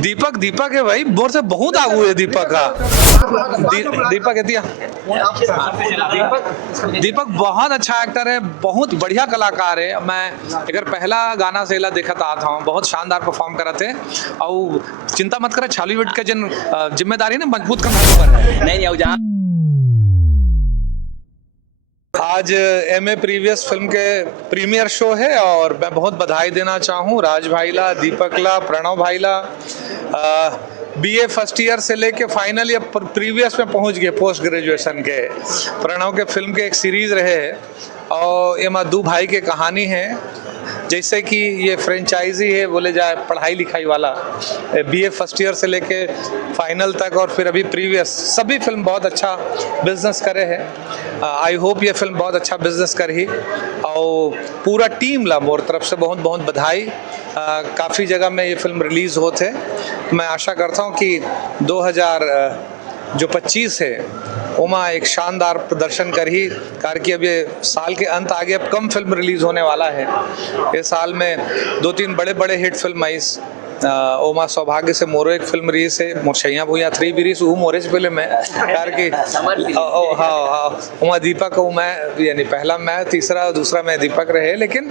दीपक दीपक है भाई, मोर से बहुत आगू है दीपक का। दीपक है दिया। दीपक बहुत अच्छा एक्टर है, बहुत बढ़िया कलाकार है। मैं अगर पहला गाना सेला देखा था, बहुत शानदार परफॉर्म करा थे। और चिंता मत करे, छालीवुड के जिन जिम्मेदारी ने मजबूत करना नहीं जहाँ आज एमए प्रीवियस फिल्म के प्रीमियर शो है और मैं बहुत बधाई देना चाहूँ राज भाईला, दीपकला, प्रणव भाईला। बीए फर्स्ट ईयर से लेके फाइनल या प्रीवियस में पहुंच गए पोस्ट ग्रेजुएशन के। प्रणव के फिल्म के एक सीरीज रहे और ये मधु भाई के कहानी है, जैसे कि ये फ्रेंचाइजी है बोले जाए पढ़ाई लिखाई वाला। बीए फर्स्ट ईयर से लेके फाइनल तक और फिर अभी प्रीवियस सभी फिल्म बहुत अच्छा बिजनेस करे है। आई होप ये फिल्म बहुत अच्छा बिजनेस कर ही और पूरा टीम ला मोर तरफ से बहुत बहुत बधाई। काफ़ी जगह में ये फिल्म रिलीज़ होते, मैं आशा करता हूँ कि 2025 है उमा एक शानदार प्रदर्शन कर ही कार की। अब ये साल के अंत आगे, अब कम फिल्म रिलीज होने वाला है। इस साल में 2-3 बड़े बड़े हिट फिल्म आई। ओमा सौभाग्य से मोरो एक फिल्म रिलीज है, मोरछैया भूया 3 भी रिलीज, वो मोरे फिल्म है कार की। हाँ उमा दीपक को मैं यानी पहला मैं, तीसरा दूसरा मैं दीपक रहे। लेकिन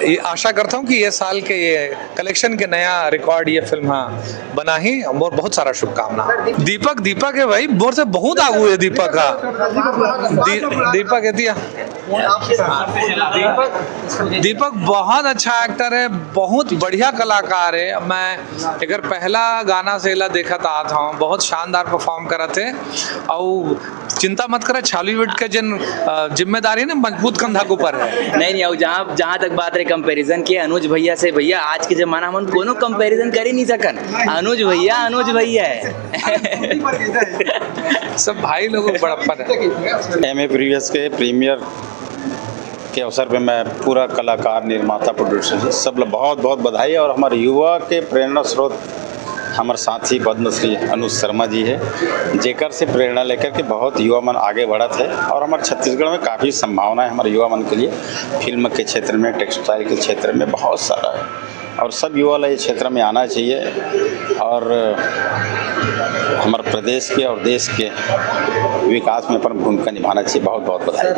ये आशा करता हूँ कि ये साल के ये कलेक्शन के नया रिकॉर्ड ये फिल्म बना ही। मोर बहुत सारा शुभकामना। दीपक है भाई, मोर से बहुत आगू है दीपक का। दीपक है दिया। दीपक बहुत अच्छा एक्टर है, बहुत बढ़िया कलाकार है। मैं अगर पहला गाना सेला देखा था, बहुत शानदार परफॉर्म करा थे। और चिंता मत करे, छालीवुड के जिन जिम्मेदारी ने मजबूत कंधा के ऊपर है। नहीं जहाँ तक बात रहे कंपैरिजन की अनुज भैया से, भैया आज के जमाना में कोनो कंपैरिजन कर ही नहीं सकन। अनुज भैया है सब भाई लोगों को बड़प्पन है। एमए प्रीवियस के प्रीमियर के अवसर पे मैं पूरा कलाकार, निर्माता, प्रोड्यूसर सब लोग बहुत बहुत बधाई। और हमारे युवा के प्रेरणा स्रोत हमारे साथी पद्मश्री अनुज शर्मा जी है, जेकर से प्रेरणा लेकर के बहुत युवा मन आगे बढ़त है। और हमारे छत्तीसगढ़ में काफ़ी संभावना है हमारे युवा मन के लिए। फिल्म के क्षेत्र में, टेक्सटाइल के क्षेत्र में बहुत सारा है और सब युवा ला ये क्षेत्र में आना चाहिए और हमारे प्रदेश के और देश के विकास में अपनी भूमिका निभाना चाहिए। बहुत बहुत बधाई।